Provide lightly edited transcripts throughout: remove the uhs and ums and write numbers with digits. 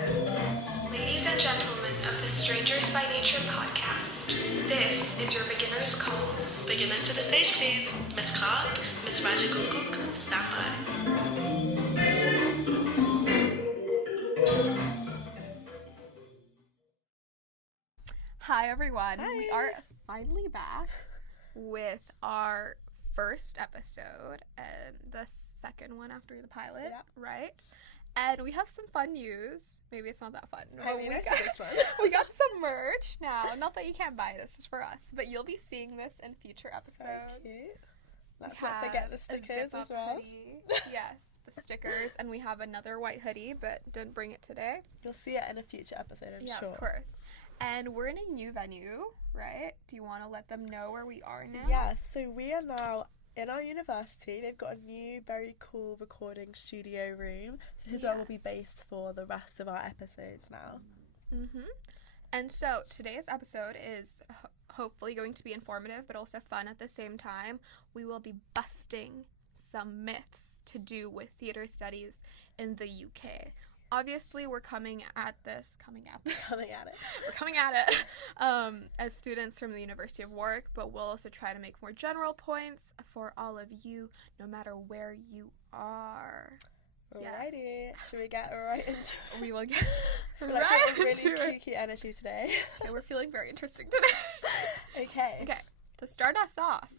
Ladies and gentlemen of the Strangers by Nature podcast, this is your beginner's call. Beginners to the stage, please. Miss Clarke, Miss Rajagukguk, stand by. Hi everyone. Hi. We are finally back with our first episode and the second one after the pilot, Yeah. right? And we have some fun news. Maybe it's not that fun. I but mean, we I got, think it's fun. we got some merch now. Not that you can't buy it, it's just for us. But you'll be seeing this in future episodes. Very cute. Let's We not forget have the a stickers zip-up as well. hoodie. Yes, the stickers. And we have another white hoodie, but didn't bring it today. You'll see it in a future episode, I'm sure. Of course. And we're in a new venue, right? Do you want to let them know where we are now? Yeah, so we are now in our university. They've got a new, very cool recording studio room. This is where we'll be Yes. based for the rest of our episodes now. Mm-hmm. And so today's episode is hopefully going to be informative, but also fun at the same time. We will be busting some myths to do with theatre studies in the UK. Obviously, we're coming at it. We're coming at it as students from the University of Warwick, but we'll also try to make more general points for all of you, no matter where you are. Alrighty, should we get right into it? We will get I feel like right we have into really it. kooky energy today. Okay, we're feeling very interesting today. Okay. Okay, to start us off,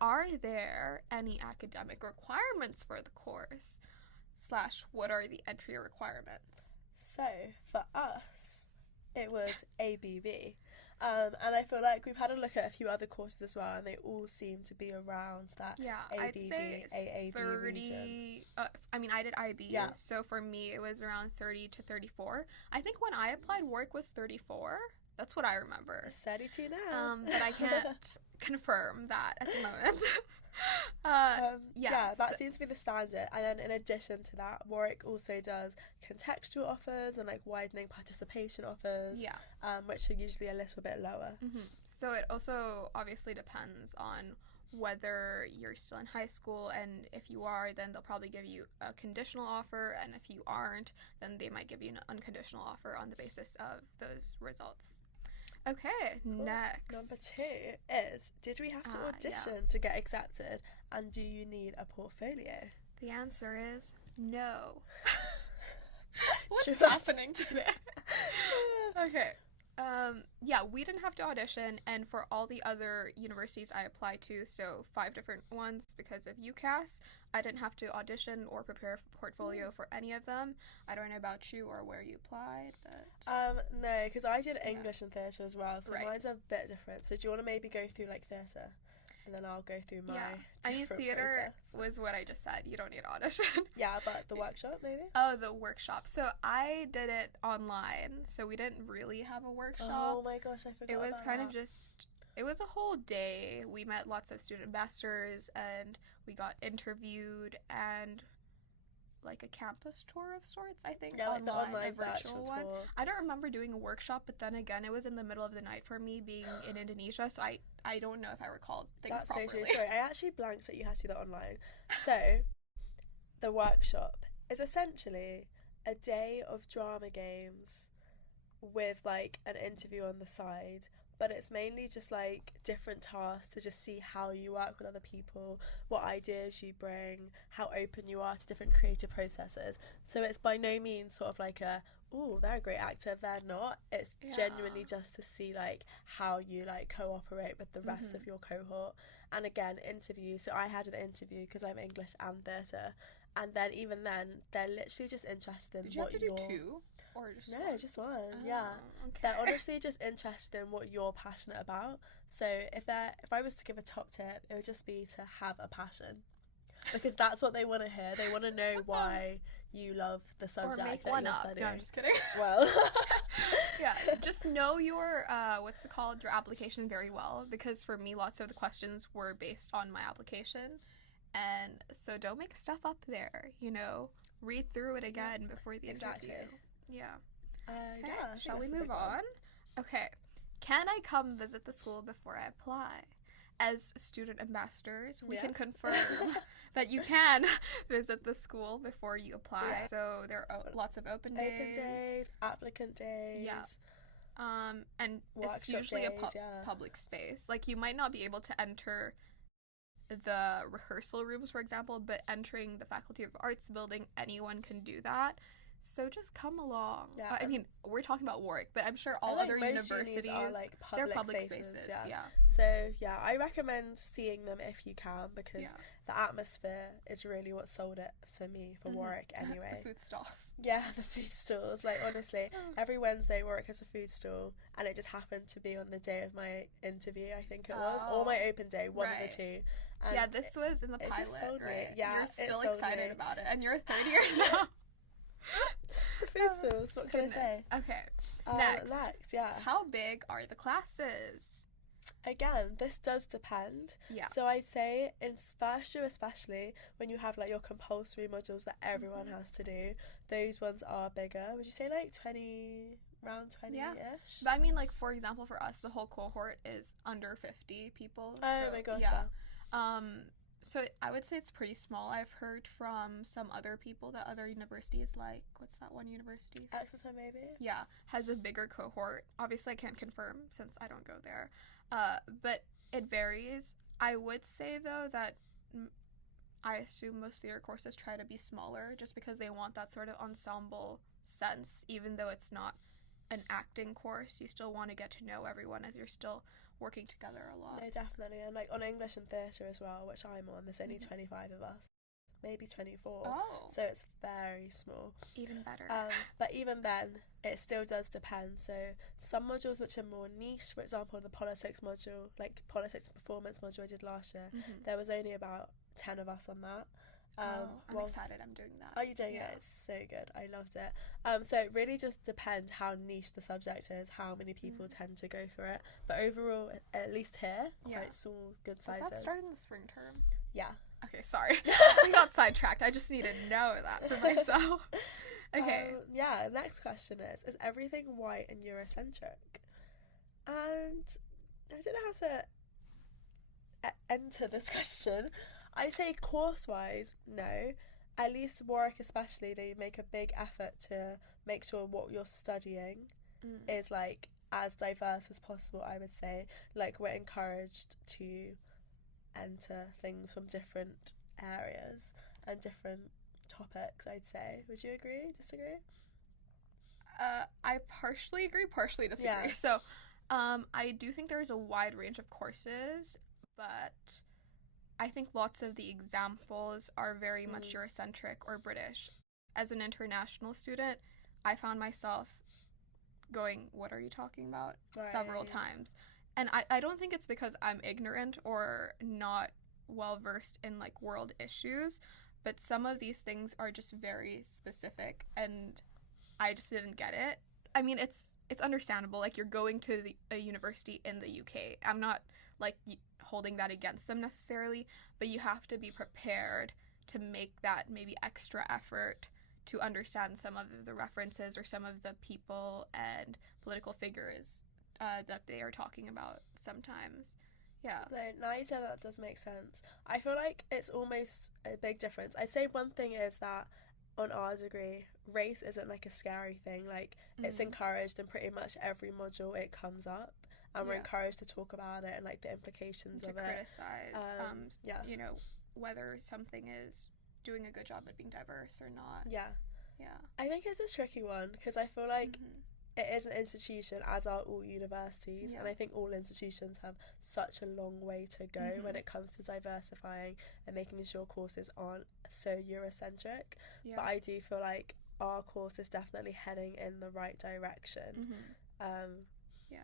are there any academic requirements for the course? / what are the entry requirements? So, for us, it was ABB. And I feel like we've had a look at a few other courses as well, and they all seem to be around that Yeah, ABB, I'd say AAB 30. region. I did IB, Yeah. so for me it was around 30 to 34. I think when I applied, work was 34. That's what I remember. It's 32 now. But I can't confirm that at the moment. Yeah, that seems to be the standard. And then in addition to that, Warwick also does contextual offers and like widening participation offers, Yeah. which are usually a little bit lower. Mm-hmm. So it also obviously depends on whether you're still in high school, and if you are, then they'll probably give you a conditional offer, and if you aren't, then they might give you an unconditional offer on the basis of those results. Okay, Cool. next. Number 2 is, did we have to audition to get accepted, and do you need a portfolio? The answer is no. What's What's happening today? Okay. Yeah, we didn't have to audition, and for all the other universities I applied to, so 5 different ones because of UCAS, I didn't have to audition or prepare a portfolio for any of them. I don't know about you or where you applied, but... No, because I did English and theatre as well, so Right. mine's a bit different. So do you want to maybe go through like theatre, and then I'll go through my different theater process. was what I just said. You don't need audition. Yeah, but the workshop maybe. Oh, the workshop. So I did it online, so we didn't really have a workshop. Oh my gosh, I forgot. It was about kind of that. just, it was a whole day. We met lots of student ambassadors, and we got interviewed, and like a campus tour of sorts, I think. Yeah, like the online a virtual virtual one. tour. I don't remember doing a workshop, but then again, it was in the middle of the night for me being in Indonesia, so I don't know if I recalled things That's properly. so true. Sorry, I actually blanked that you had to do that online. So, the workshop is essentially a day of drama games with like an interview on the side, but it's mainly just like different tasks to just see how you work with other people, what ideas you bring, how open you are to different creative processes. So it's by no means sort of like a, oh, they're a great actor, they're not. It's genuinely just to see like how you like cooperate with the rest of your cohort. And again, interviews. So I had an interview because I'm English and theatre, and then even then they're literally just interested in Did you what have to do you're... 2 or just No, one? just one. Oh, Yeah. okay. They're honestly just interested in what you're passionate about. So if I was to give a top tip, it would just be to have a passion, because that's what they want to hear. They want to know why you love the subject Or make that one you're up. studying. No, I'm just kidding. Well, Yeah, just know your your application very well, because for me lots of the questions were based on my application, and so don't make stuff up there, read through it again before the Exactly. interview. Yeah. yeah. Okay, I think shall we that's a move big one. on? Okay, can I come visit the school before I apply? as student ambassadors, we Yeah. can confirm that you can visit the school before you apply. Yeah. So there are lots of open days. Open days, applicant days. Yeah. And it's Workshop usually a days, yeah. public space. Like, you might not be able to enter the rehearsal rooms, for example, but entering the Faculty of Arts building, anyone can do that. So just come along. Yeah. I mean, we're talking about Warwick, but I'm sure all And, like, other most universities, unis are, like, they're public public spaces, spaces. yeah. Yeah. So yeah, I recommend seeing them if you can, because Yeah. the atmosphere is really what sold it for me for Mhm. Warwick anyway. The food stalls. Yeah, the food stalls. Like, honestly, every Wednesday Warwick has a food stall, and it just happened to be on the day of my interview, I think it was, or my open day, one of right. the two. And Yeah, this was in the it just pilot, sold me. right? Yeah, You're it still sold excited me. about it, and you're a third year now. The food stalls, what can I say? Okay. Next, yeah. How big are the classes? Again, this does depend. Yeah. So I'd say in first year, especially when you have like your compulsory modules that everyone has to do, those ones are bigger. Would you say like 20, around 20-ish? But I mean, like, for example, for us, the whole cohort is under 50 people. Oh so, my gosh, yeah. yeah. So I would say it's pretty small. I've heard from some other people that other universities, like, what's that one university? Exeter maybe? Yeah, has a bigger cohort. Obviously, I can't confirm since I don't go there. But it varies. I would say, though, that I assume most theater courses try to be smaller just because they want that sort of ensemble sense. Even though it's not an acting course, you still want to get to know everyone as you're still working together a lot. No, definitely. And like on English and theatre as well, which I'm on, there's only 25 of us. Maybe 24. Oh. So it's very small. Even better. But even then, it still does depend. So some modules which are more niche, for example, the politics module, like politics and performance module I did last year, there was only about 10 of us on that. I'm excited I'm doing that. Are you doing it? It's so good. I loved it. So it really just depends how niche the subject is, how many people tend to go for it. But overall, at least here, quite small, good sizes. Does that start in the spring term? Yeah. Okay, sorry. We got sidetracked. I just need to know that for myself. Okay. Yeah, next question is everything white and Eurocentric? And I don't know how to enter this question. I'd say course-wise, no. At least Warwick especially, they make a big effort to make sure what you're studying is, like, as diverse as possible, I would say. Like, we're encouraged to enter things from different areas and different topics, I'd say. Would you agree? Disagree? I partially agree, partially disagree. Yeah. So, I do think there is a wide range of courses, but I think lots of the examples are very much Eurocentric or British. As an international student, I found myself going, what are you talking about? Several times. And I don't think it's because I'm ignorant or not well versed in, like, world issues, but some of these things are just very specific and I just didn't get it. I mean, it's understandable. Like, you're going to a university in the UK. I'm not, like, holding that against them necessarily, but you have to be prepared to make that maybe extra effort to understand some of the references or some of the people and political figures that they are talking about sometimes. Yeah. No, now you said that does make sense. I feel like it's almost a big difference. I'd say one thing is that on our degree, race isn't like a scary thing. Like, it's encouraged in pretty much every module it comes up. And we're encouraged to talk about it and, like, the implications of it. To criticize, yeah. you know, whether something is doing a good job at being diverse or not. Yeah. Yeah. I think it's a tricky one because I feel like it is an institution, as are all universities, and I think all institutions have such a long way to go when it comes to diversifying and making sure courses aren't so Eurocentric. Yeah. But I do feel like our course is definitely heading in the right direction. Yeah.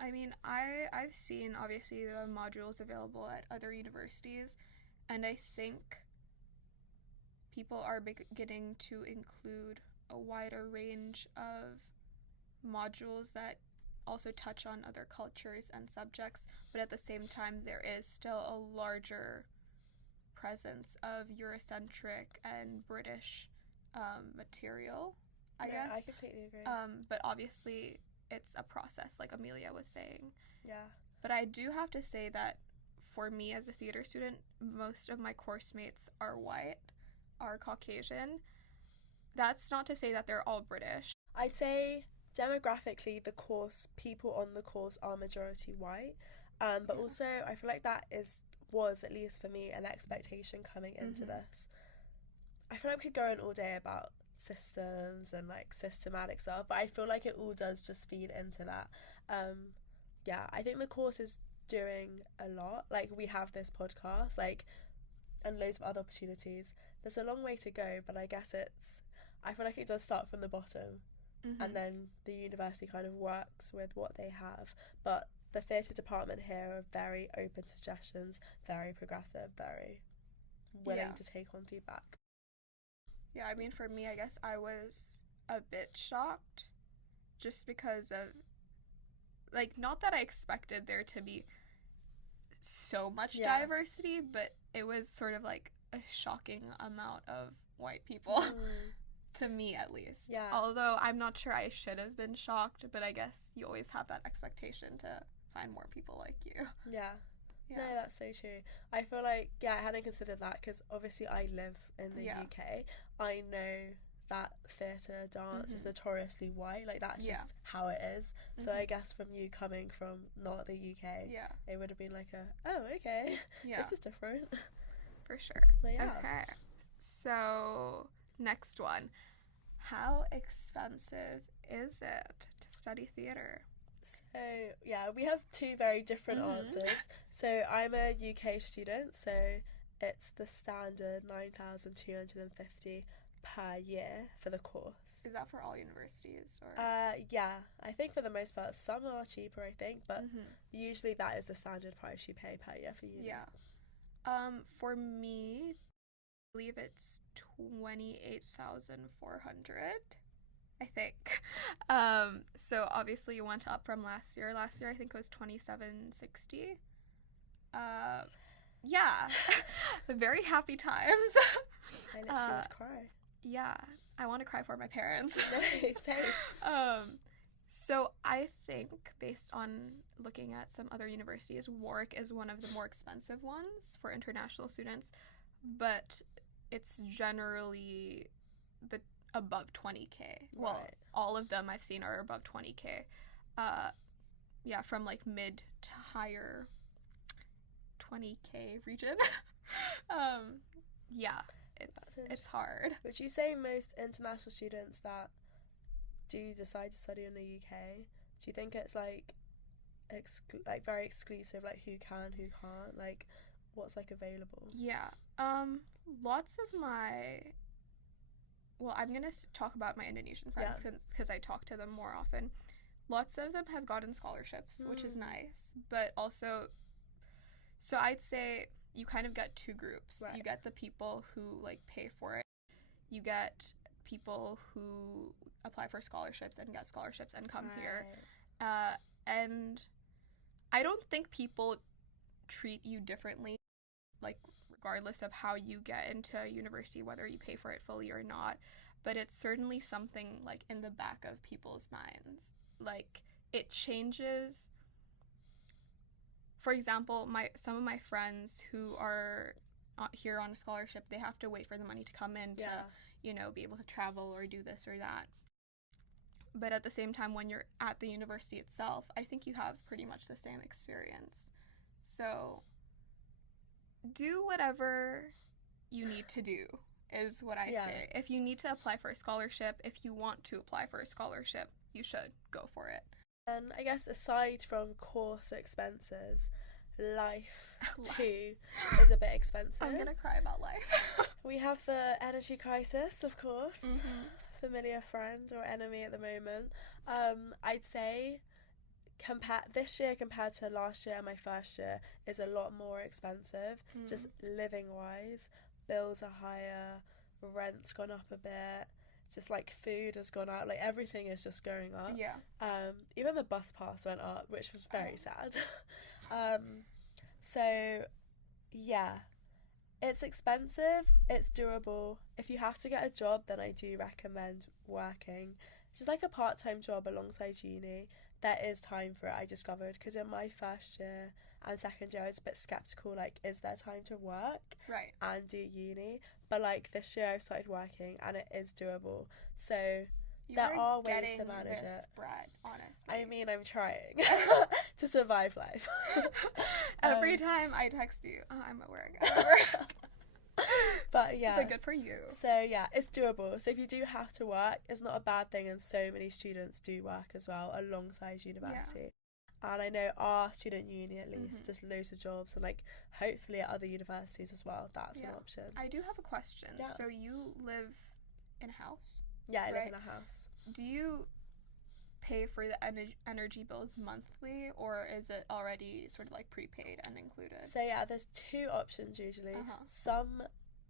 I mean, I've seen, obviously, the modules available at other universities, and I think people are beginning to include a wider range of modules that also touch on other cultures and subjects, but at the same time, there is still a larger presence of Eurocentric and British material, I guess. I completely agree. But obviously, it's a process, like Amelia was saying. Yeah. But I do have to say that for me as a theater student, most of my course mates are white, are Caucasian. That's not to say that they're all British. I'd say demographically people on the course are majority white, but also I feel like that was, at least for me, an expectation coming into this. I feel like we could go on all day about systems and like systematic stuff, but I feel like it all does just feed into that. I think the course is doing a lot. Like, we have this podcast, like, and loads of other opportunities. There's a long way to go, but I guess I feel like it does start from the bottom, and then the university kind of works with what they have. But the theatre department here are very open to suggestions, very progressive, very willing to take on feedback. Yeah, I mean, for me, I guess I was a bit shocked just because of, like, not that I expected there to be so much diversity, but it was sort of like a shocking amount of white people, to me at least. Yeah. Although I'm not sure I should have been shocked, but I guess you always have that expectation to find more people like you. Yeah. No, that's so true. I feel like, I hadn't considered that because obviously I live in the UK. I know that theatre dance is notoriously white. Like, that's just how it is. So I guess from you coming from not the UK, it would have been like okay, this is different. For sure. But Okay. So, next one. How expensive is it to study theatre? So, we have two very different answers. So, I'm a UK student, so it's the standard 9,250 per year for the course. Is that for all universities? Or? I think for the most part, some are cheaper, I think, but usually that is the standard price you pay per year for uni. Yeah. For me, I believe it's 28,400. I think. So obviously it went up from last year. Last year I think it was 2,760. Very happy times. I literally would cry. Yeah, I want to cry for my parents. No, same. So I think, based on looking at some other universities, Warwick is one of the more expensive ones for international students, but it's generally above 20k. Well, all of them I've seen are above 20k. From like mid to higher 20k region. It's hard. Would you say most international students that do decide to study in the UK, do you think it's like very exclusive, like who can, who can't, like what's like available? Yeah. Lots of I'm gonna talk about my Indonesian friends because I talk to them more often. Lots of them have gotten scholarships, which is nice, but also, so I'd say you kind of get two groups. You get the people who like pay for it. You get people who apply for scholarships and get scholarships and come here. And I don't think people treat you differently, like regardless of how you get into university, whether you pay for it fully or not. But it's certainly something like in the back of people's minds. Like, it changes. For example, some of my friends who are here on a scholarship, they have to wait for the money to come in to, be able to travel or do this or that. But at the same time, when you're at the university itself, I think you have pretty much the same experience. So do whatever you need to do, is what I say. If you need to apply for a scholarship, if you want to apply for a scholarship, you should go for it. And I guess aside from course expenses, life too is a bit expensive. I'm gonna cry about life. We have the energy crisis, of course. Familiar friend or enemy at the moment. I'd say this year compared to last year and my first year is a lot more expensive, just living wise. Bills are higher, rent's gone up a bit, just like food has gone up, like everything is just going up. Even the bus pass went up, which was very sad. It's expensive, it's doable. If you have to get a job, then I do recommend working just like a part-time job alongside uni. There is time for it, I discovered, because in my first year and second year I was a bit skeptical, like, is there time to work Right. and do uni? But like this year I've started working and it is doable, so there are ways to getting manage this it. bread, honestly. I mean, I'm trying to survive life. Every time I text you, oh, I'm at work. But yeah, But good for you. so yeah, it's doable. So if you do have to work, it's not a bad thing, and so many students do work as well alongside university. And I know our student uni at least does loads of jobs, and like hopefully at other universities as well, that's an option. I do have a question. Yeah. So you live in a house? Yeah, I live Right. in a house. Do you pay for the energy bills monthly, or is it already sort of like prepaid and included? So yeah, there's two options usually. Some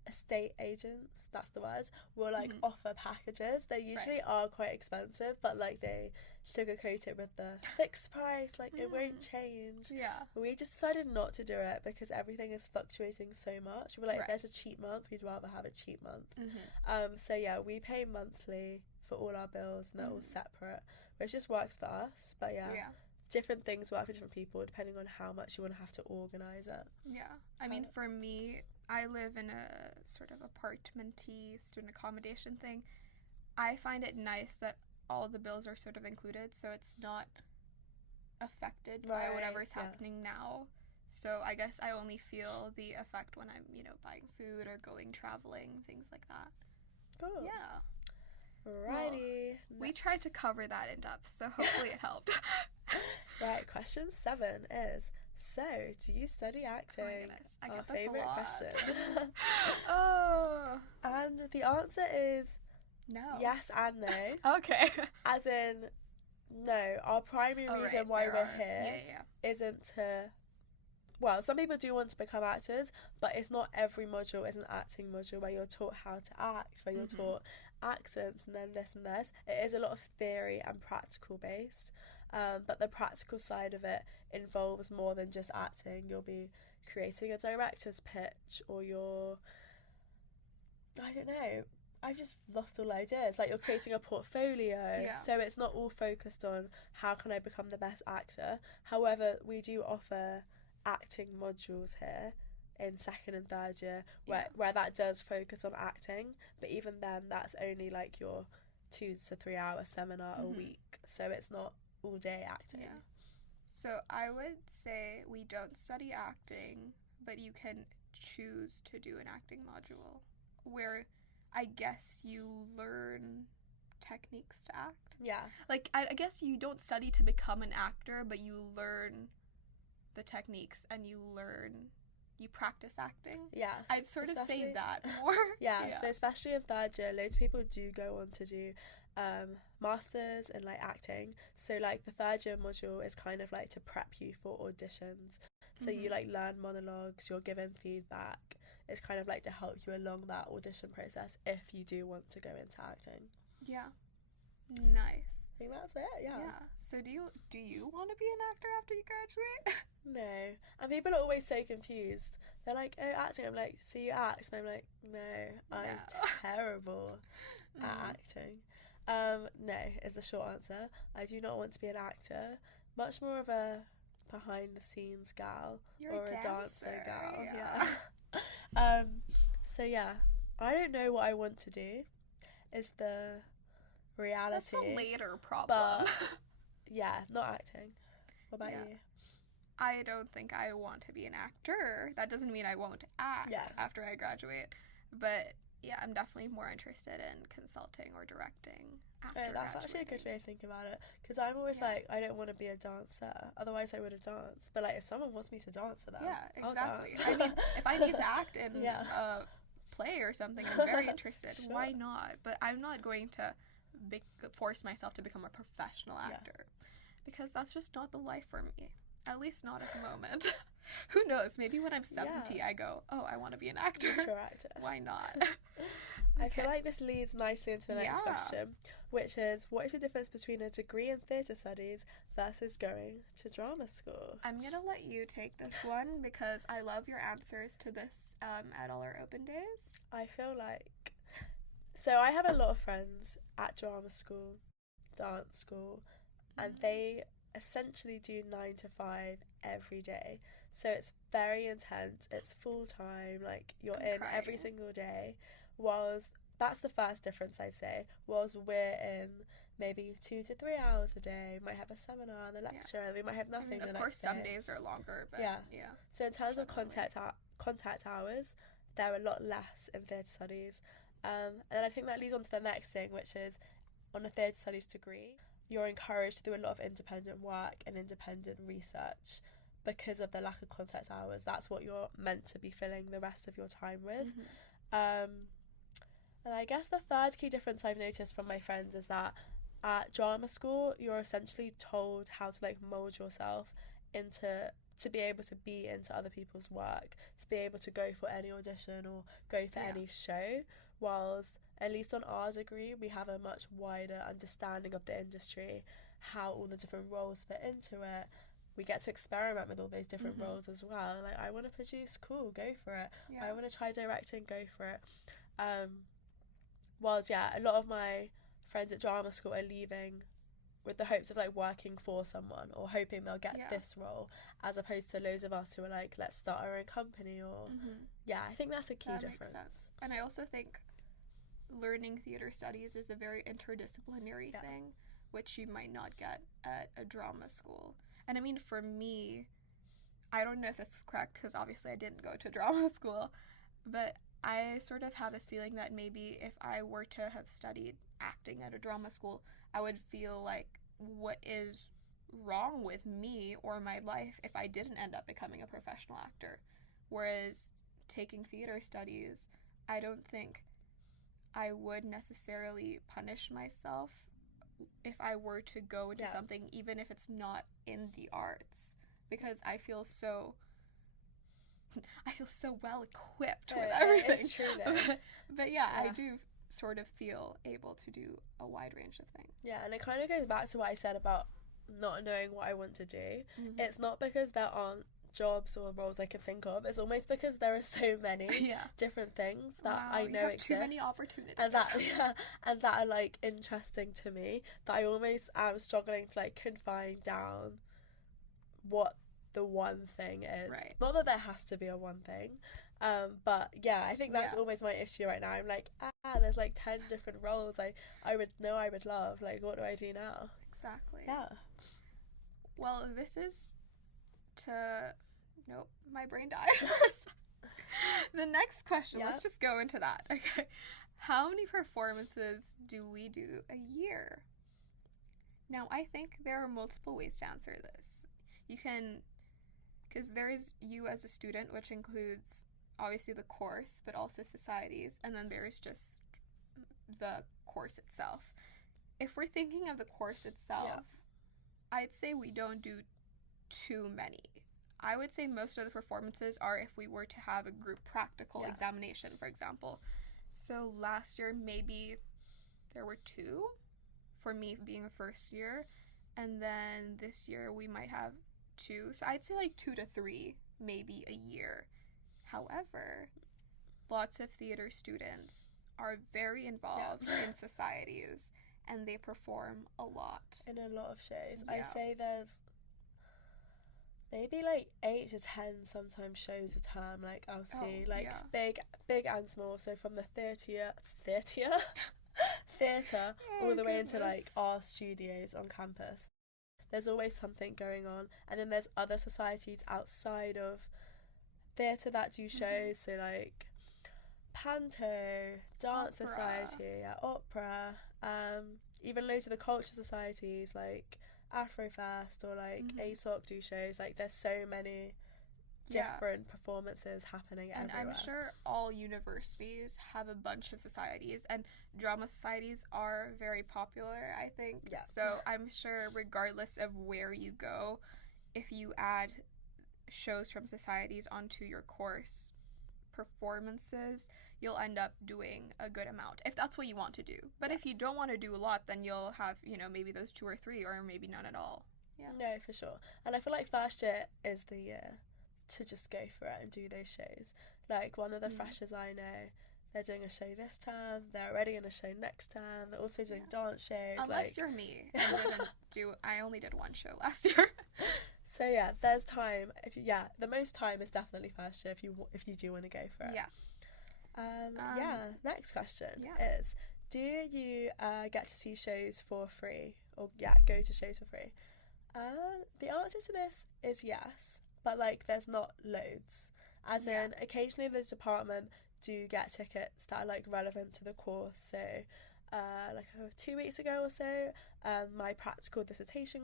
estate agents, that's the word, will like offer packages. They usually are quite expensive, but like they sugarcoat it with the fixed price, like it won't change. Yeah. We just decided not to do it because everything is fluctuating so much. We're like, if there's a cheap month, we'd rather have a cheap month. So yeah, we pay monthly for all our bills, and they're all separate, which just works for us. But yeah, different things work for different people depending on how much you want to have to organise it. Yeah. I mean, for me, I live in a sort of apartment-y student accommodation thing. I find it nice that all the bills are sort of included, so it's not affected by whatever's happening now. So I guess I only feel the effect when I'm, buying food or going traveling, things like that. Cool. Yeah. Righty. Well, we tried to cover that in depth, so hopefully it helped. Right, question 7 is, so do you study acting? Oh my goodness, I Our get this favourite a lot. question. Oh. And the answer is No. yes and no. Okay. As in, no, our primary reason why we're here isn't to, well, some people do want to become actors, but it's not every module is an acting module where you're taught how to act, where you're taught accents and then this and this. It is a lot of theory and practical based, but the practical side of it involves more than just acting. You'll be creating a director's pitch, or I don't know, I've just lost all ideas. Like, you're creating a portfolio, so it's not all focused on how can I become the best actor. However, we do offer acting modules here in second and third year where that does focus on acting, but even then that's only like your 2 to 3 hour seminar a week, so it's not all day acting. So I would say we don't study acting, but you can choose to do an acting module where I guess you learn techniques to act. Like, I guess you don't study to become an actor, but you learn the techniques and you practice acting. I'd sort of say that more. So especially in third year, loads of people do go on to do masters in like acting. So like the third year module is kind of like to prep you for auditions. So you like learn monologues, you're given feedback. It's kind of like to help you along that audition process if you do want to go into acting. Nice. I think that's it. So do you want to be an actor after you graduate? No. And people are always so confused. They're like, oh, acting. I'm like, so you act? And I'm like, no, I'm terrible at acting. No is the short answer. I do not want to be an actor. Much more of a behind the scenes gal. Or a dancer gal. So yeah, I don't know what I want to do is the reality. That's a later problem. But yeah, not acting. What about you? I don't think I want to be an actor. That doesn't mean I won't act after I graduate. But yeah, I'm definitely more interested in consulting or directing after that's actually a good way of thinking about it. Because I'm always like, I don't want to be a dancer. Otherwise, I would have danced. But like, if someone wants me to dance for them, exactly. I'll dance. I mean, if I need to act in a play or something, I'm very interested. Why not? But I'm not going to force myself to become a professional actor. Because that's just not the life for me. At least not at the moment. Who knows? Maybe when I'm 70, I go, oh, I want to be an actor. Actor. Why not? I feel like this leads nicely into the next question, which is, what is the difference between a degree in theatre studies versus going to drama school? I'm going to let you take this one because I love your answers to this at all our open days. I feel like... So I have a lot of friends at drama school, dance school, and they essentially do 9 to 5 every day. So it's very intense. It's full time. Like, you're in every single day. Whilst that's the first difference, I'd say. Whilst we're in maybe 2 to 3 hours a day. We might have a seminar and a lecture, and we might have nothing. Of course, some days are longer, but yeah. So in terms of contact hours, they're a lot less in theatre studies. And I think that leads on to the next thing, which is on a theatre studies degree, you're encouraged to do a lot of independent work and independent research because of the lack of contact hours. That's what you're meant to be filling the rest of your time with. And I guess the third key difference I've noticed from my friends is that at drama school, you're essentially told how to like mold yourself to be able to be into other people's work, to be able to go for any audition or go for any show, whilst at least on our degree, we have a much wider understanding of the industry, how all the different roles fit into it. We get to experiment with all those different roles as well. Like, I want to produce, cool, go for it. I want to try directing, go for it. Whilst, a lot of my friends at drama school are leaving with the hopes of like working for someone or hoping they'll get this role, as opposed to loads of us who are like, let's start our own company or I think that's a key difference. Makes sense. And I also think learning theatre studies is a very interdisciplinary thing, which you might not get at a drama school. And I mean, for me, I don't know if this is correct because obviously I didn't go to drama school, but I sort of have this feeling that maybe if I were to have studied acting at a drama school, I would feel like, what is wrong with me or my life if I didn't end up becoming a professional actor? Whereas taking theatre studies, I don't think I would necessarily punish myself if I were to go into something, even if it's not in the arts, because I feel so well equipped with everything. It's true though. But I do sort of feel able to do a wide range of things. Yeah, and it kind of goes back to what I said about not knowing what I want to do. It's not because there aren't jobs or roles I can think of. It's almost because there are so many different things that I know exist. Too many opportunities. And that are like interesting to me, that I almost am struggling to like confine down what the one thing is. Right. Not that there has to be a one thing. But I think that's almost my issue right now. I'm like, there's like 10 different roles I would love. Like, what do I do now? Exactly. Yeah. Well, this is nope, my brain died. The next question, let's just go into that. Okay. How many performances do we do a year? Now, I think there are multiple ways to answer this. You can, because there is you as a student, which includes obviously the course, but also societies, and then there is just the course itself. If we're thinking of the course itself, I'd say we don't do too many. I would say most of the performances are if we were to have a group practical examination, for example. So last year, maybe there were 2 for me being a first year, and then this year we might have 2. So I'd say like 2 to 3 maybe a year. However, lots of theater students are very involved in societies, and they perform a lot. In a lot of shows. I say there's maybe like 8 to 10 sometimes shows a term. Like, I'll see big and small. So from the theatre all the way into like our studios on campus. There's always something going on. And then there's other societies outside of theatre that do shows. So like Panto, Dance Society, opera, even loads of the culture societies like Afrofest or like ASOC do shows. Like, there's so many different performances happening everywhere. And I'm sure all universities have a bunch of societies, and drama societies are very popular, I think. So I'm sure regardless of where you go, if you add shows from societies onto your course performances, you'll end up doing a good amount, if that's what you want to do. But if you don't want to do a lot, then you'll have, maybe those 2 or 3, or maybe none at all. No, for sure. And I feel like first year is the year to just go for it and do those shows. Like, one of the freshers I know, they're doing a show this term, they're already in a show next term, they're also doing dance shows. Unless you're me. I only did one show last year. So yeah, there's time. The most time is definitely first year if you do want to go for it. Next question is, do you get to see shows for free, or go to shows for free? The answer to this is yes, but like there's not loads. As in, occasionally the department do get tickets that are like relevant to the course. So like 2 weeks ago or so, my practical dissertation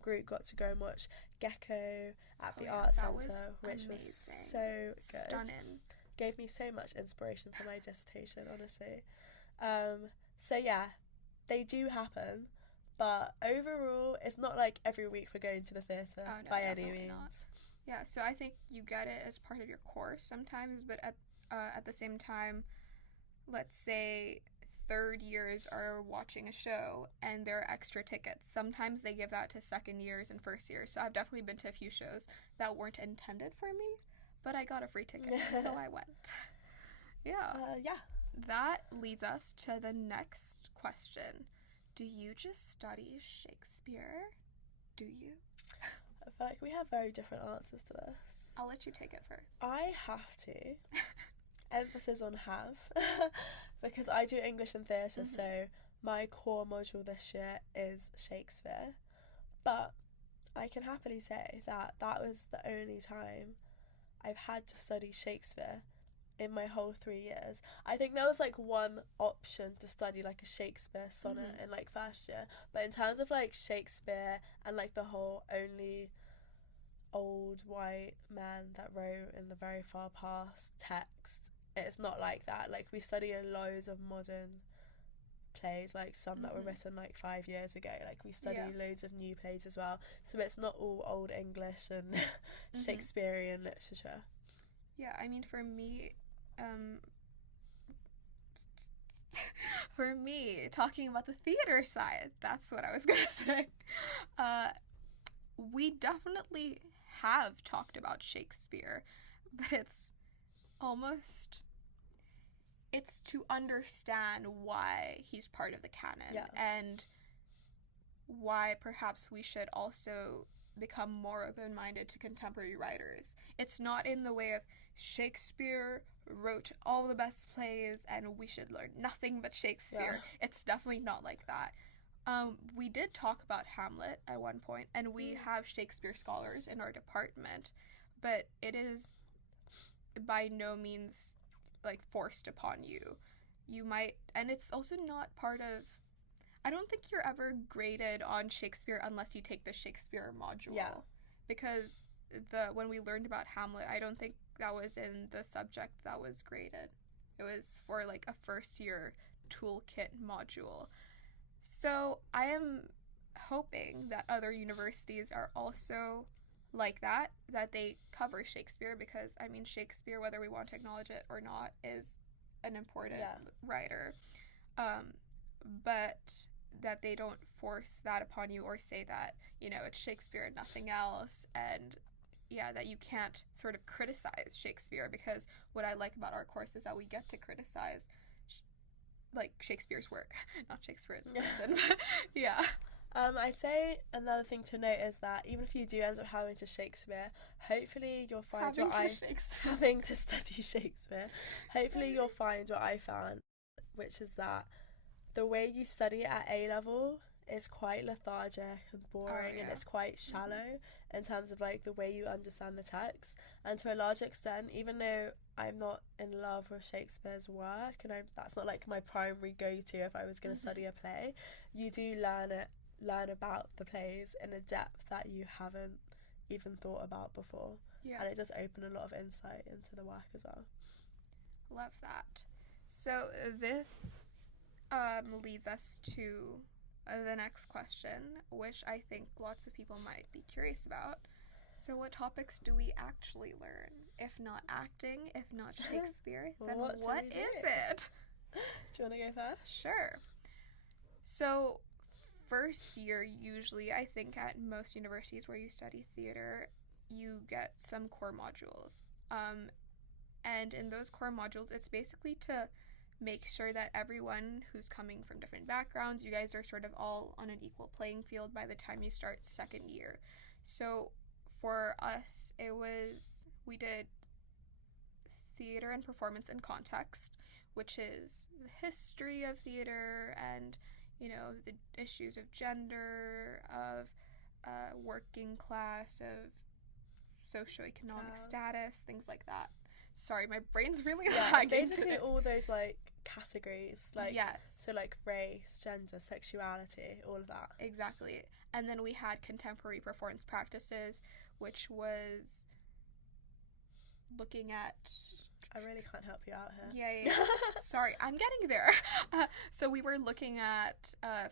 group got to go and watch Gecko at the Art Centre, which was so good. Stunning. Gave me so much inspiration for my dissertation, honestly. So yeah, they do happen, but overall it's not like every week we're going to the theatre by any means. Not. Yeah, so I think you get it as part of your course sometimes, but at the same time, let's say third years are watching a show and there are extra tickets. Sometimes they give that to second years and first years. So I've definitely been to a few shows that weren't intended for me, but I got a free ticket, so I went. That leads us to the next question. Do you just study Shakespeare? Do you? I feel like we have very different answers to this. I'll let you take it first. I have to. Emphasis on have. Because I do English and theatre, so my core module this year is Shakespeare. But I can happily say that was the only time I've had to study Shakespeare in my whole 3 years. I think there was like one option to study like a Shakespeare sonnet in like first year, but in terms of like Shakespeare and like the whole only old white man that wrote in the very far past text, it's not like that. Like we study loads of modern plays, like some that were written like 5 years ago. Like we study loads of new plays as well, so it's not all old English and Shakespearean literature. Yeah, I mean, for me, talking about the theater side, that's what I was gonna say. We definitely have talked about Shakespeare, but it's to understand why he's part of the canon and why perhaps we should also become more open-minded to contemporary writers. It's not in the way of Shakespeare wrote all the best plays and we should learn nothing but Shakespeare. It's definitely not like that. We did talk about Hamlet at one point, and we have Shakespeare scholars in our department, but it is by no means like forced upon you. You might, and it's also not part of, I don't think you're ever graded on Shakespeare unless you take the Shakespeare module. Because when we learned about Hamlet, I don't think that was in the subject that was graded. It was for like a first year toolkit module. So I am hoping that other universities are also like that they cover Shakespeare, because I mean Shakespeare, whether we want to acknowledge it or not, is an important writer. But that they don't force that upon you or say that, it's Shakespeare and nothing else, and that you can't sort of criticize Shakespeare, because what I like about our course is that we get to criticize like Shakespeare's work, not Shakespeare as a person. I'd say another thing to note is that even if you do end up having to Shakespeare, hopefully you'll find having to study Shakespeare. Hopefully you'll find what I found, which is that the way you study at A level is quite lethargic and boring, and it's quite shallow in terms of like the way you understand the text. And to a large extent, even though I'm not in love with Shakespeare's work, and that's not like my primary go-to if I was going to study a play, you do learn about the plays in a depth that you haven't even thought about before. And it does open a lot of insight into the work as well. Love that. So this leads us to the next question, which I think lots of people might be curious about. So what topics do we actually learn? If not acting, if not Shakespeare, then what is it? Do you want to go first? Sure. So first year, usually, I think at most universities where you study theater, you get some core modules. And in those core modules, it's basically to make sure that everyone who's coming from different backgrounds, you guys are sort of all on an equal playing field by the time you start second year. So for us, we did theater and performance and context, which is the history of theater and, the issues of gender, of working class, of socioeconomic status, things like that. Sorry, my brain's really lagging. It's basically today. all those categories, so race, gender, sexuality, all of that. Exactly. And then we had contemporary performance practices, which was looking at... I really can't help you out here. Yeah. Sorry, I'm getting there. So we were looking at,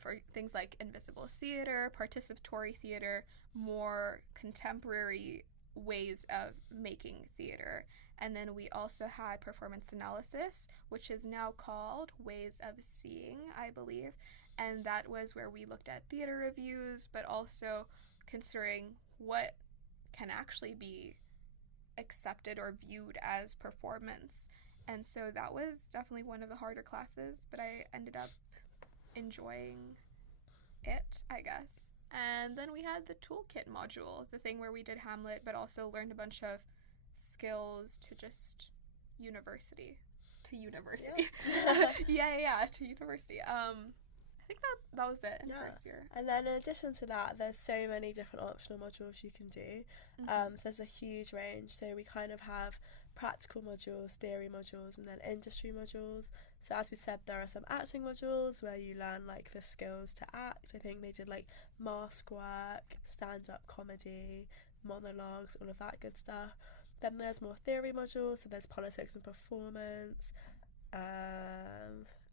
for things like invisible theater, participatory theater, more contemporary ways of making theater. And then we also had performance analysis, which is now called Ways of Seeing, I believe. And that was where we looked at theater reviews, but also considering what can actually be accepted or viewed as performance. And so that was definitely one of the harder classes, but I ended up enjoying it, I guess. And then we had the toolkit module, the thing where we did Hamlet, but also learned a bunch of skills to just university. To university. Yeah, to university. I think that was it in first year. And then in addition to that, there's so many different optional modules you can do. So there's a huge range. So we kind of have practical modules, theory modules, and then industry modules. So as we said, there are some acting modules where you learn the skills to act. I think they did mask work, stand-up comedy, monologues, all of that good stuff. Then there's more theory modules, so there's politics and performance.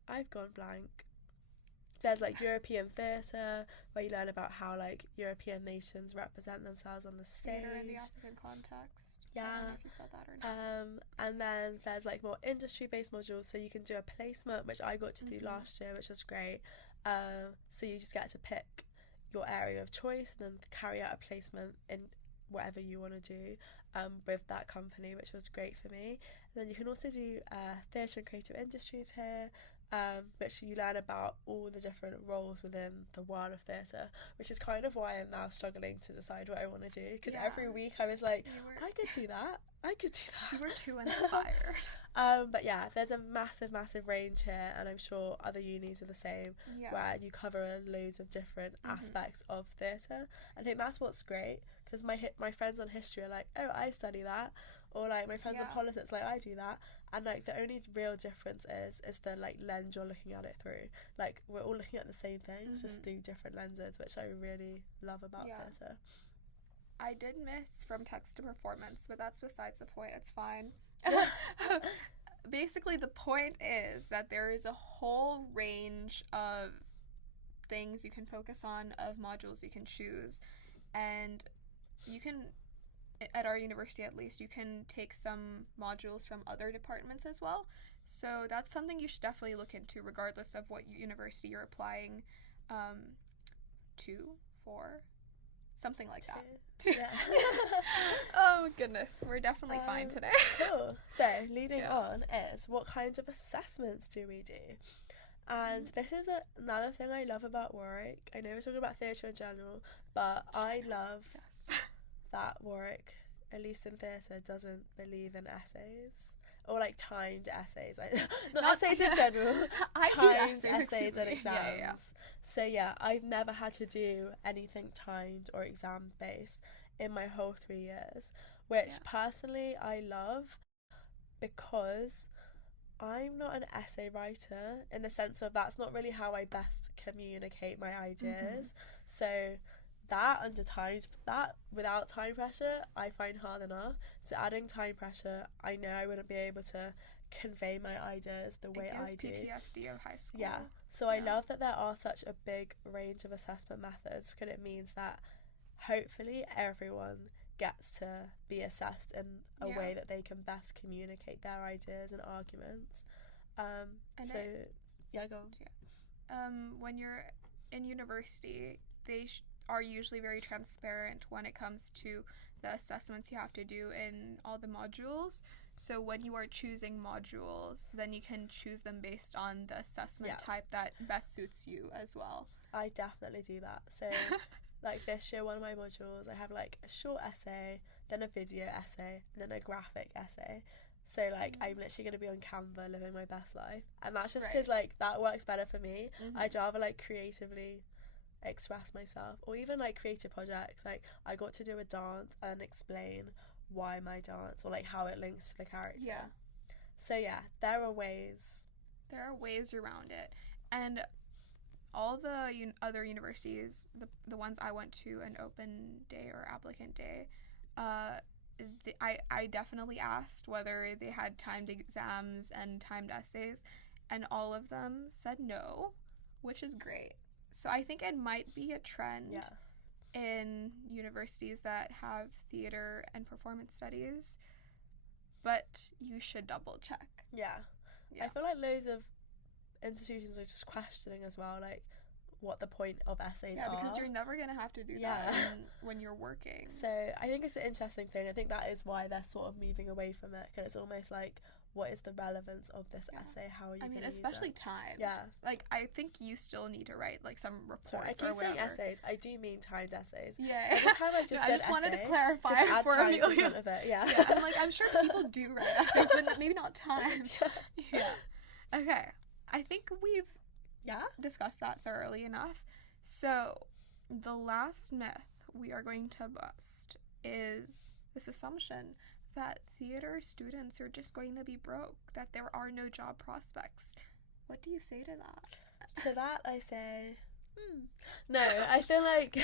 I've gone blank. There's European theatre, where you learn about how European nations represent themselves on the stage. Theatre in the African context. Yeah. I don't know if you said that or not. And then there's more industry-based modules, so you can do a placement, which I got to do last year, which was great. So you just get to pick your area of choice and then carry out a placement in whatever you want to do with that company, which was great for me. And then you can also do theatre and creative industries here, which you learn about all the different roles within the world of theatre, which is kind of why I'm now struggling to decide what I want to do, because every week I was I could do that. You were too inspired. But yeah, there's a massive range here, and I'm sure other unis are the same, where you cover loads of different aspects of theatre. I think that's what's great, because my friends on history are oh, I study that, or my friends on politics I do that, and the only real difference is the lens you're looking at it through. We're all looking at the same things, just through different lenses, which I really love about theatre. I did miss from text to performance, but that's besides the point. It's fine. Basically, the point is that there is a whole range of things you can focus on, of modules you can choose, and you can, at our university at least, you can take some modules from other departments as well. So that's something you should definitely look into, regardless of what university you're applying to, for. Something like that. Yeah. Oh goodness, we're definitely fine today. Cool. So leading on is, what kinds of assessments do we do? And this is another thing I love about Warwick. I know we're talking about theatre in general, but I love that Warwick, at least in theatre, doesn't believe in essays. Or timed essays. Not essays in general. Timed essays and exams. Yeah. So yeah, I've never had to do anything timed or exam based in my whole 3 years, which personally I love, because I'm not an essay writer, in the sense of that's not really how I best communicate my ideas. So that without time pressure, I find hard enough. So adding time pressure, I know I wouldn't be able to convey my ideas the way I do. PTSD of high school. Yeah. So I love that there are such a big range of assessment methods, because it means that hopefully everyone gets to be assessed in a way that they can best communicate their ideas and arguments. Go on. When you're in university, they are usually very transparent when it comes to the assessments you have to do in all the modules. So when you are choosing modules, then you can choose them based on the assessment type that best suits you as well. I definitely do that. So like this year, one of my modules, I have like a short essay, then a video essay, and then a graphic essay. So like I'm literally going to be on Canva living my best life, and that's just because like that works better for me. I'd rather like creatively express myself, or even like creative projects. Like I got to do a dance and explain why my dance, or like how it links to the character. So yeah, there are ways around it. And all the other universities, the ones I went to, an open day or applicant day, I definitely asked whether they had timed exams and timed essays, and all of them said no, which is great. So I think it might be a trend in universities that have theater and performance studies, but you should double check. Yeah. I feel like loads of institutions are just questioning as well, like what the point of essays are. Yeah, because you're never going to have to do that when you're working. So I think it's an interesting thing. I think that is why they're sort of moving away from it, because it's almost like, what is the relevance of this essay? How are you going to use it? Especially time. Yeah. Like, I think you still need to write, like, some reports or whatever. I keep saying essays. I do mean timed essays. Yeah. Every time I just said I just wanted essay, to clarify just add for time Amelia. in front of it. Yeah. I'm like, I'm sure people do write essays, but maybe not time. Okay. I think we've discussed that thoroughly enough. So, the last myth we are going to bust is this assumption that theater students are just going to be broke, that there are no job prospects. What do you say to that? To that, I say, no, I feel like...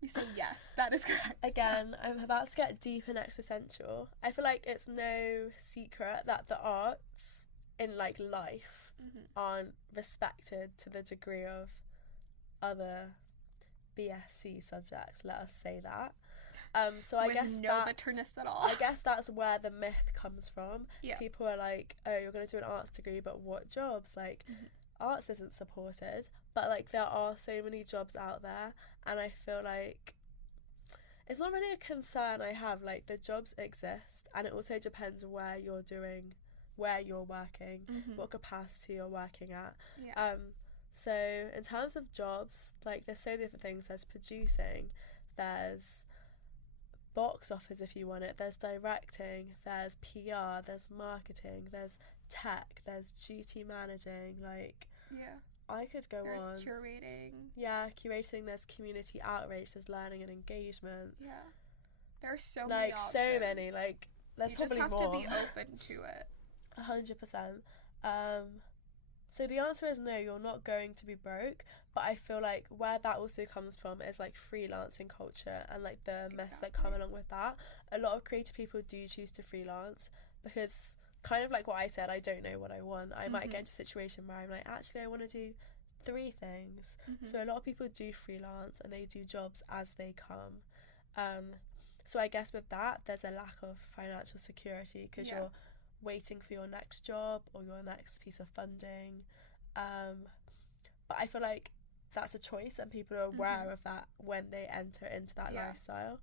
You say yes, that is correct. Again, I'm about to get deep and existential. I feel like it's no secret that the arts in, like, life aren't respected to the degree of other BSc subjects, let us say that. So I guess no bitterness at all. I guess that's where the myth comes from. Yeah. People are like, oh, you're going to do an arts degree, but what jobs? Like, arts isn't supported, but like there are so many jobs out there, and I feel like it's not really a concern I have. Like, the jobs exist, and it also depends where you're working, what capacity you're working at. Yeah. So in terms of jobs, like, there's so many different things. There's producing, there's box office if you want it, there's directing, there's PR, there's marketing, there's tech, there's duty managing, like, I could go on. There's curating. Yeah, curating, there's community outreach, there's learning and engagement. Yeah. There are so many options. Like, so many, like, there's probably more. You just have to be open to it. 100%. So the answer is no, you're not going to be broke, but I feel like where that also comes from is like freelancing culture and like the myths that come along with that. A lot of creative people do choose to freelance because, kind of like what I said, I don't know what I want. I might get into a situation where I'm like, actually I want to do 3 things. So a lot of people do freelance and they do jobs as they come. So I guess with that there's a lack of financial security because you're waiting for your next job or your next piece of funding, but I feel like that's a choice and people are aware of that when they enter into that lifestyle.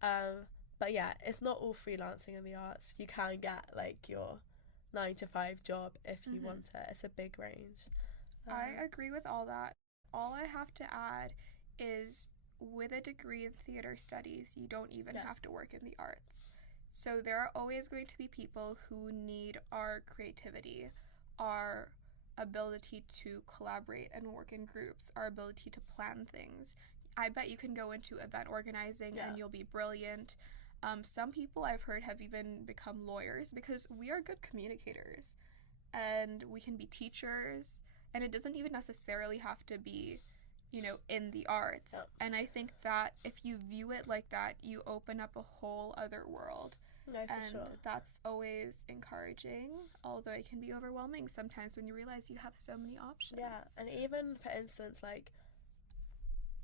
But yeah, it's not all freelancing in the arts. You can get like your 9-to-5 job if you want it. It's a big range. I agree with all that. All I have to add is, with a degree in theater studies, you don't even have to work in the arts. So there are always going to be people who need our creativity, our ability to collaborate and work in groups, our ability to plan things. I bet you can go into event organizing and you'll be brilliant. Some people I've heard have even become lawyers because we are good communicators, and we can be teachers, and it doesn't even necessarily have to be, you know, in the arts. And I think that if you view it like that, you open up a whole other world. No, for and sure. That's always encouraging, although it can be overwhelming sometimes when you realize you have so many options. Yeah, and even, for instance, like,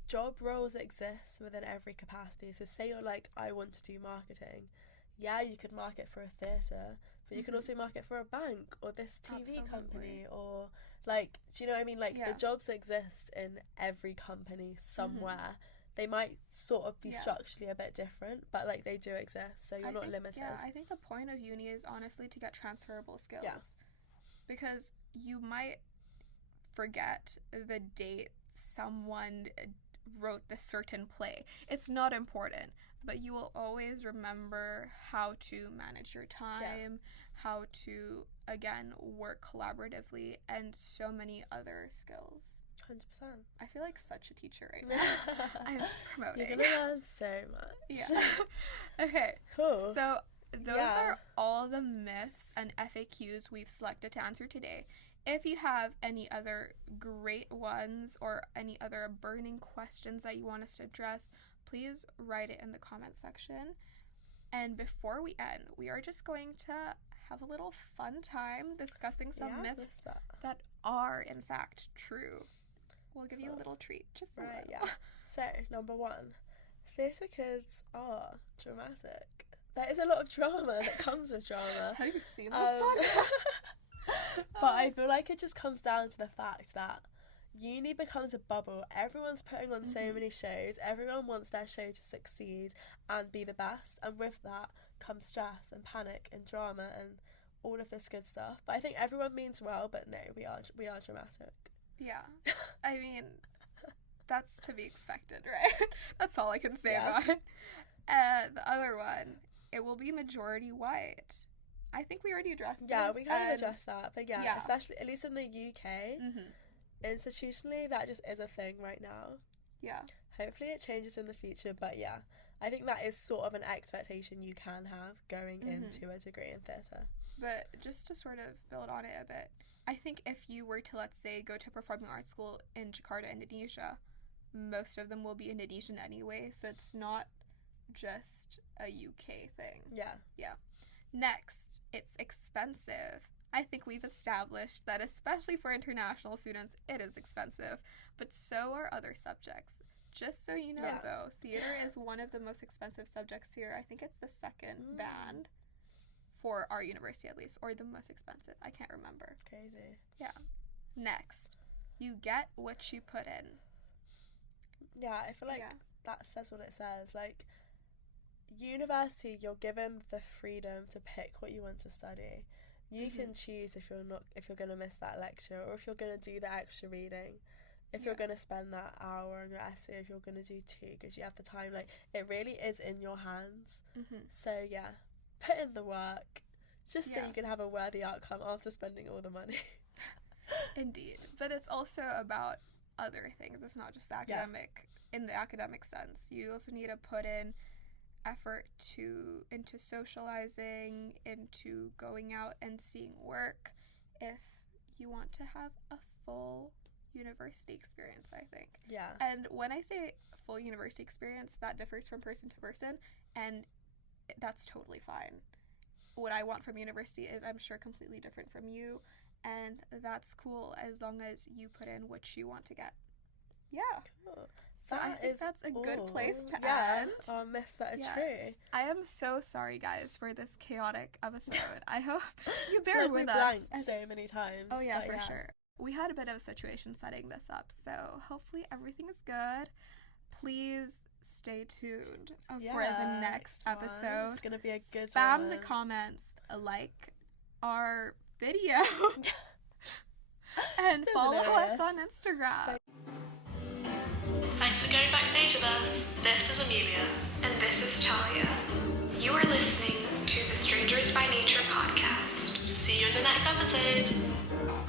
job roles exist within every capacity. So say you're like, I want to do marketing. Yeah, you could market for a theatre, but you can also market for a bank or this TV company, or like, do you know what I mean? Like, the jobs exist in every company somewhere. they might sort of be Yeah. structurally a bit different, but like they do exist, so you're not limited. Yeah, I think the point of uni is honestly to get transferable skills. Yeah. Because you might forget the date someone wrote this certain play. It's not important, but you will always remember how to manage your time, how to, again, work collaboratively, and so many other skills. 100%. I feel like such a teacher right now. I'm just promoting. You're gonna learn so much. Yeah. Okay. Cool. So those Yeah. are all the myths and FAQs we've selected to answer today. If you have any other great ones or any other burning questions that you want us to address, please write it in the comment section. And before we end, we are just going to have a little fun time discussing some myths that are in fact true. We'll give you a little treat, just a little. Yeah. So, number 1, theatre kids are dramatic. There is a lot of drama that comes with drama. Have you seen this podcast? But I feel like it just comes down to the fact that uni becomes a bubble. Everyone's putting on so many shows. Everyone wants their show to succeed and be the best. And with that comes stress and panic and drama and all of this good stuff. But I think everyone means well, but no, we are dramatic. Yeah. I mean, that's to be expected, right? That's all I can say about it. The other one, it will be majority white. I think we already addressed this. Yeah, we kind of addressed that. But yeah, especially, at least in the UK, institutionally, that just is a thing right now. Yeah. Hopefully it changes in the future, but yeah, I think that is sort of an expectation you can have going into a degree in theatre. But just to sort of build on it a bit, I think if you were to, let's say, go to a performing arts school in Jakarta, Indonesia, most of them will be Indonesian anyway, so it's not just a UK thing. Yeah. Yeah. Next, it's expensive. I think we've established that, especially for international students, it is expensive, but so are other subjects. Just so you know, though, theater is one of the most expensive subjects here. I think it's the second band for our university, at least, or the most expensive. I can't remember. Crazy. Yeah. Next, you get what you put in. Yeah, I feel like that says what it says. Like, university, you're given the freedom to pick what you want to study. You can choose if you're gonna miss that lecture, or if you're gonna do the extra reading, if you're gonna spend that hour on your essay, if you're gonna do 2 because you have the time. Like, it really is in your hands. So yeah, put in the work just so you can have a worthy outcome after spending all the money. Indeed, but it's also about other things. It's not just the academic. In the academic sense, you also need to put in effort into socializing, into going out and seeing work, if you want to have a full university experience, I think. Yeah. And when I say full university experience, that differs from person to person, and that's totally fine. What I want from university is, I'm sure, completely different from you, and that's cool as long as you put in what you want to get. Yeah. Cool. So I think that's a good place to end. Our myths that are true. I am so sorry, guys, for this chaotic episode. I hope you bear with we us. blanked so many times. Oh yeah, for sure. We had a bit of a situation setting this up, so hopefully everything is good. Please stay tuned for the next episode. It's gonna be a good Spam one. the comments, like our video, and follow us on Instagram. Thanks for going backstage with us. This is Amelia. And this is Talya. You are listening to the Strangers by Nature podcast. See you in the next episode.